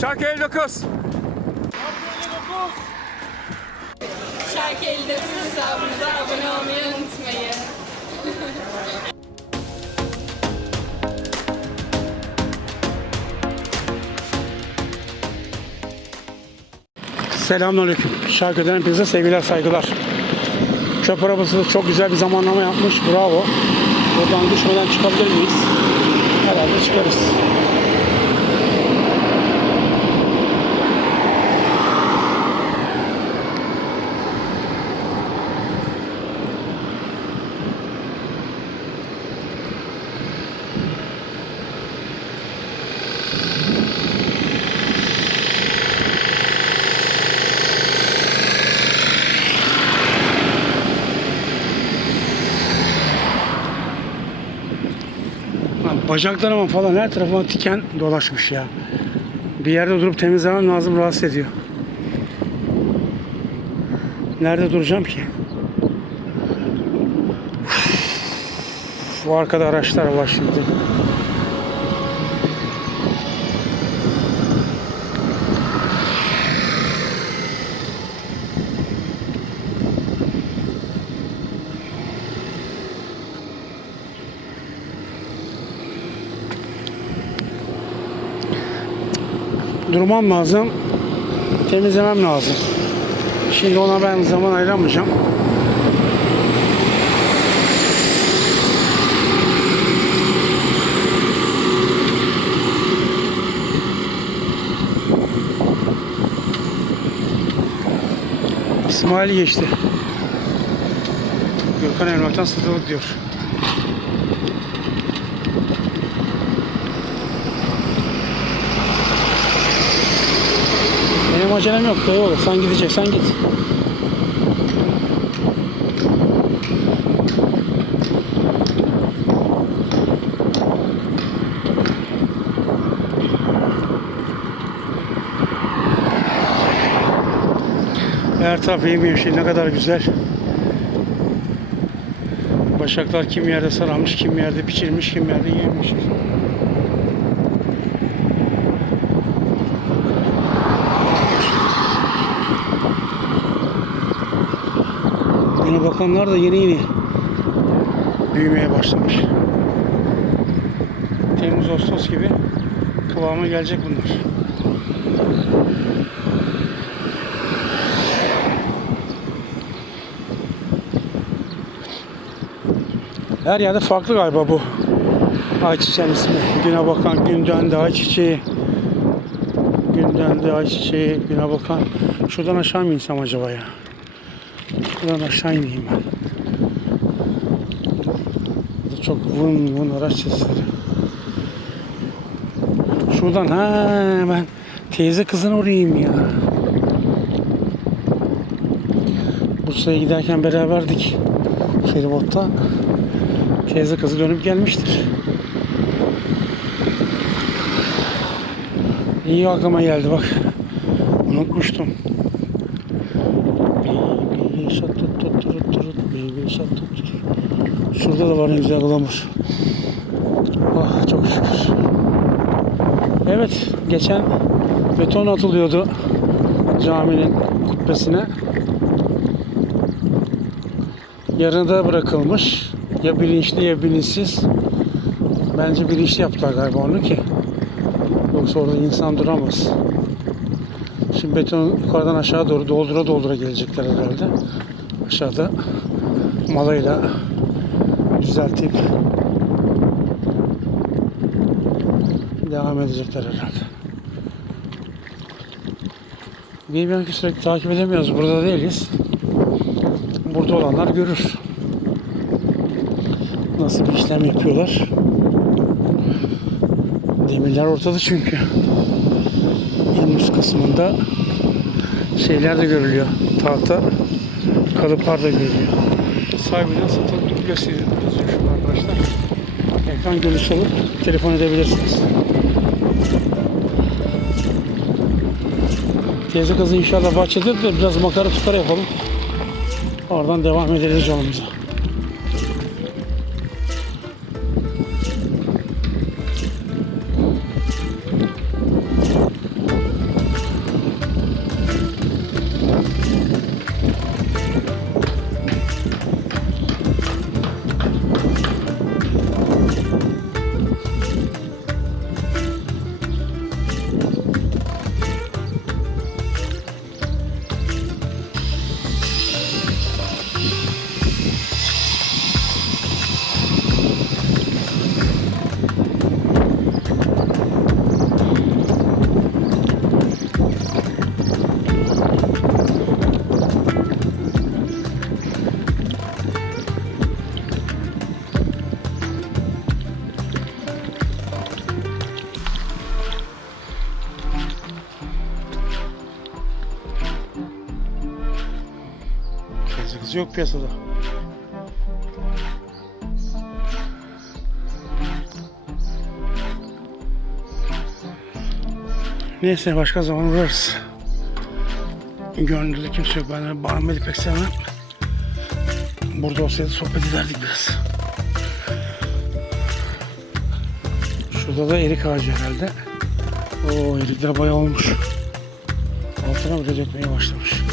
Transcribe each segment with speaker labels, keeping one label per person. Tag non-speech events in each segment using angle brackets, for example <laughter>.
Speaker 1: Şarkı 59.
Speaker 2: Şarkı elde hesabımıza abone olmayı unutmayın.
Speaker 3: Selamünaleyküm. Şarkıdan hepinize sevgiler, saygılar. Çöp arabası çok güzel bir zamanlama yapmış. Bravo. Buradan düşmeden çıkabilir miyiz? Herhalde çıkarız. Bacaklarıma falan her tarafıma tiken dolaşmış ya. Bir yerde durup temizlemem lazım rahatsız ediyor. Nerede duracağım ki? Bu arkada araçlar var şimdi. Durmam lazım. Temizlemem lazım. Şimdi ona ben zaman ayıramayacağım. İsmail geçti. Gökhan Emlak'tan satılık diyor. Acelem yok. Eyvallah. Sen gideceksen git. Her taraf yemyeşil ne kadar güzel. Başaklar kim yerde sararmış, kim yerde biçilmiş, kim yerde yemyeşil. Yine bakanlar da yeni yeni büyümeye başlamış. Temmuz Ağustos gibi kıvama gelecek bunlar. Her yerde farklı galiba bu ayçiçeğin ismi. Güne bakan, gün döndü ayçiçeği. Gün döndü ayçiçeği, güne bakan. Şuradan aşağı mı insem acaba ya? Buradan aşağı ineyim ben. Burada çok vın vın araç sesleri. Şuradan ha ben teyze kızına uğrayayım ya. Bursa'ya giderken beraberdik. Feribotta. Teyze kızı dönüp gelmiştir. İyi aklıma geldi bak. Unutmuştum. Şurada da var ne güzel ılamur. Ah çok şükür. Evet geçen beton atılıyordu caminin kubbesine. Yarıda bırakılmış. Ya bilinçli ya bilinçsiz. Bence bilinçli yaptılar galiba onu ki. Yoksa orada insan duramaz. Şimdi beton yukarıdan aşağı doğru doldura doldura gelecekler herhalde. Aşağıda malayla düzeltip devam edecekler herhalde. Bir belki sürekli takip edemiyoruz. Burada değiliz. Burada olanlar görür. Nasıl bir işlem yapıyorlar. Demirler ortada çünkü. En üst kısmında şeyler de görülüyor. Tahta kalıplar da görülüyor. Sahibinden satılık gösteriyor yazıyor şurada arkadaşlar. Ekran görüntüsü alıp telefon edebilirsiniz. Teyze kızı inşallah bahçedir de biraz makara tukara yapalım. Oradan devam ederiz yolumuza. Yok piyasada. Neyse başka zaman uğrarız. Gönlümde kimse yok. Ben bağırmayı pek sevmem. Burada olsaydı sohbet ederdik biraz. Şurada da erik ağacı herhalde. Oo erikler bayağı olmuş. Altına bile dökmeye başlamış.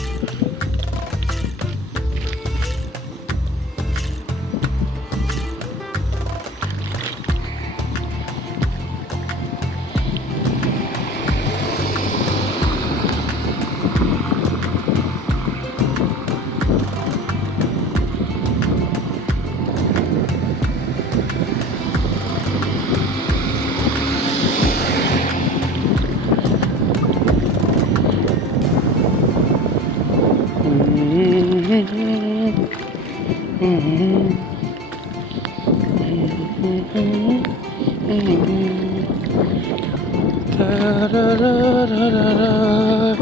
Speaker 3: da da da da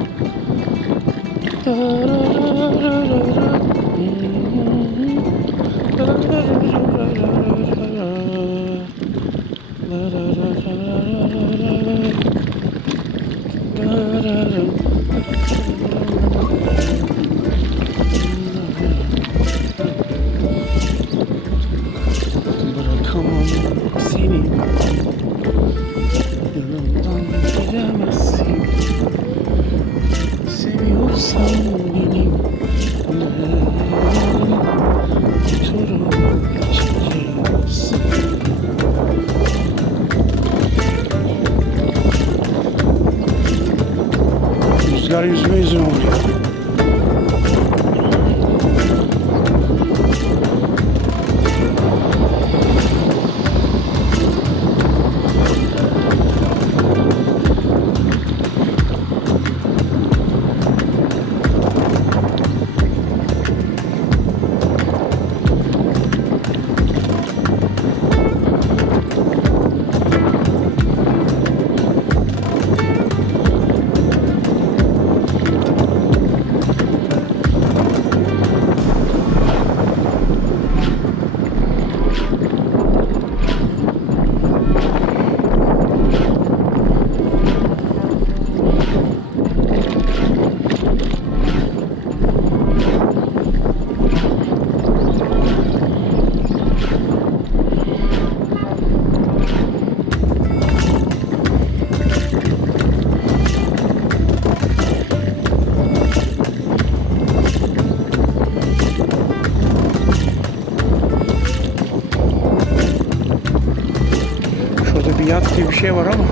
Speaker 3: şey var ama.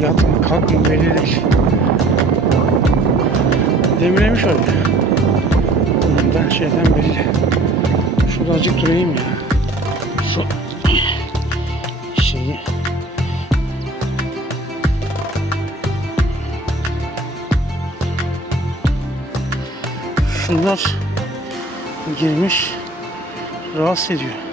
Speaker 3: Yat mı kalk mı belli değil. Demirlemiş oraya. Bundan şeyden belli. Şurada azıcık durayım ya. Su şeyi. Şunlar girmiş rahatsız ediyor.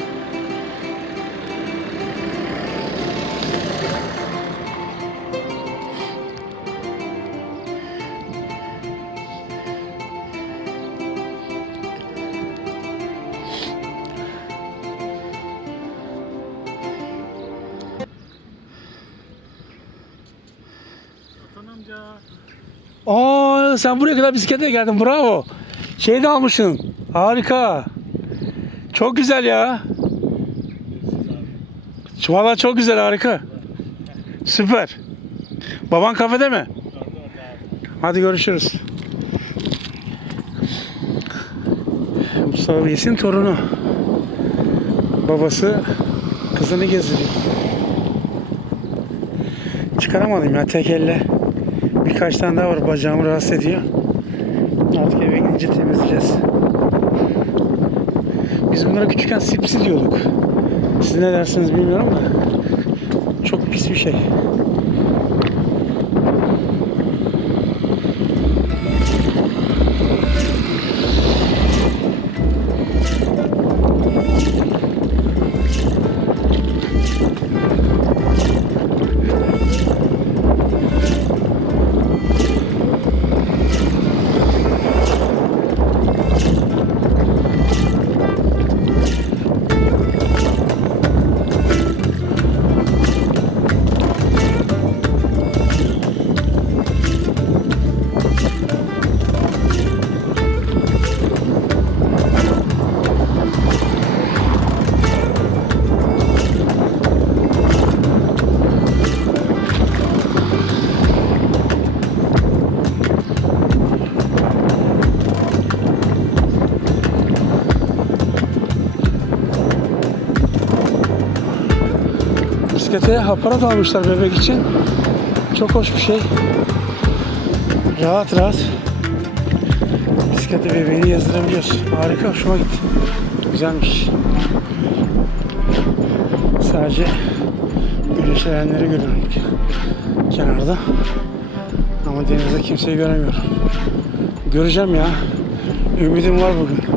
Speaker 3: Aa sen buraya kadar bisikletle geldin bravo. Şey de almışsın. Harika. Çok güzel ya. Valla çok güzel harika. Süper. Baban kafede mi? Hadi görüşürüz. Mustafa Bey'sin torunu. Babası kızını gezdiriyor. Çıkaramadım ya tek elle. Birkaç tane daha var bacağımı rahatsız ediyor. Artık eve gidince temizleyeceğiz. Biz bunlara küçükken sipsi diyorduk. Siz ne dersiniz bilmiyorum da. Çok pis bir şey. Bisiklete aparat almışlar bebek için. Çok hoş bir şey. Rahat rahat bisiklete bebeğini yazdırabiliyorsun. Harika, hoşuma gitti. Güzelmiş. Sadece güneşlenenleri görüyorum kenarda. Ama denizde kimseyi göremiyorum. Göreceğim ya. Ümidim var bugün.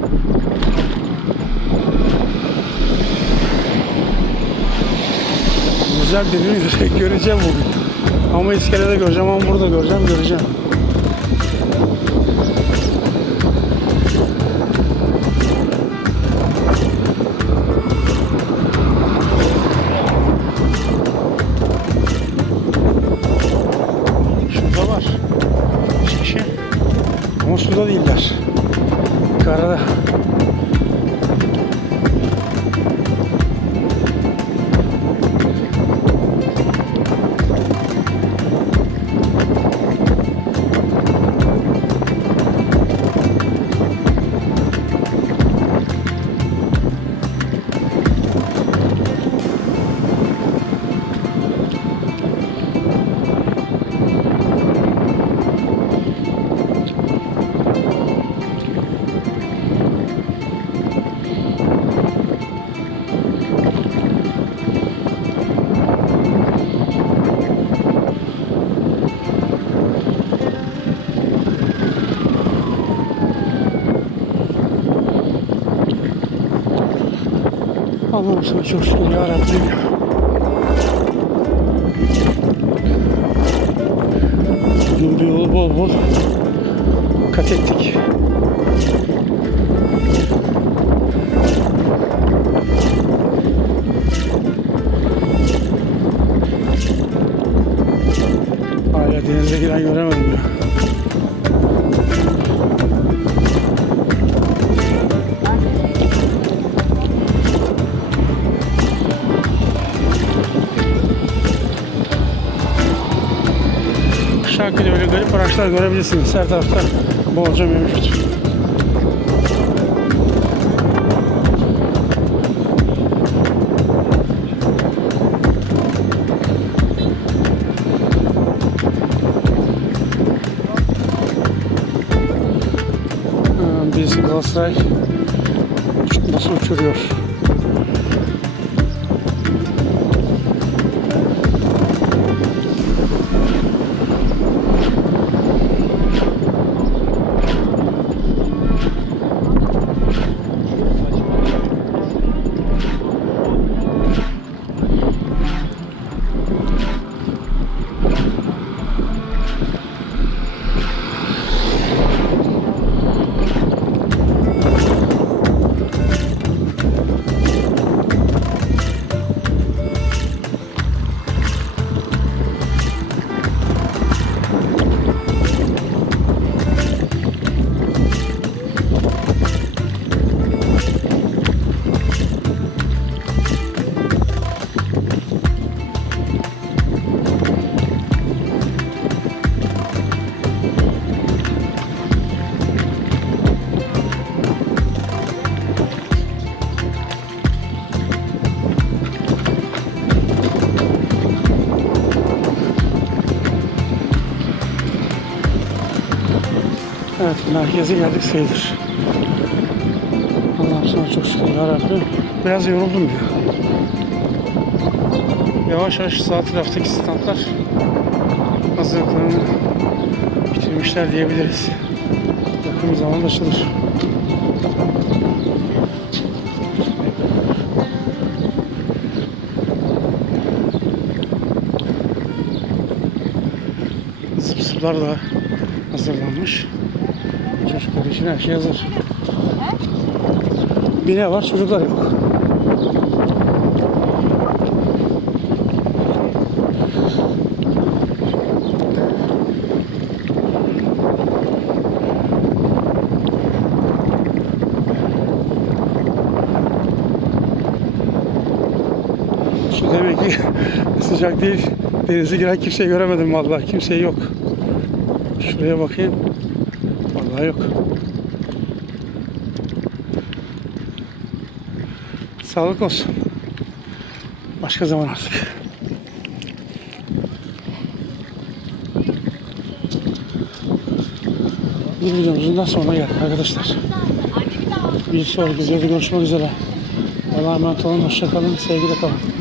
Speaker 3: Güzel dediğim <laughs> göreceğim bugün. Ama iskelede göreceğim ama burada göreceğim göreceğim. Allah'ım sana çok şükür ya Rabbim. Bugün bir yolu bol bol kat ettik. Hala denize giren göremedim araçlar görebilirsiniz. Her tarafta bolca mevcut. Ha, Birisi Galatasaray nasıl uçuruyor? Merkeze geldik sayılır. Allah'ım sana çok şükür ya Rabbim. Biraz yoruldum ya. Yavaş yavaş sağ taraftaki standlar hazırlıklarını bitirmişler diyebiliriz. Yakın bir zamanda açılır. Zıp da hazırlanmış. Çocuklar için her şey hazır. Bine var, çocuklar yok. Su demek ki <laughs> sıcak değil. Denize giren kimseyi göremedim vallahi. Kimse yok. Şuraya bakayım. Vallahi yok. Sağlık olsun. Başka zaman artık. Bir videomuzun da sonuna arkadaşlar. Bir sonraki videoda görüşmek üzere. Allah'a emanet olun. Hoşçakalın. Sevgiyle kalın.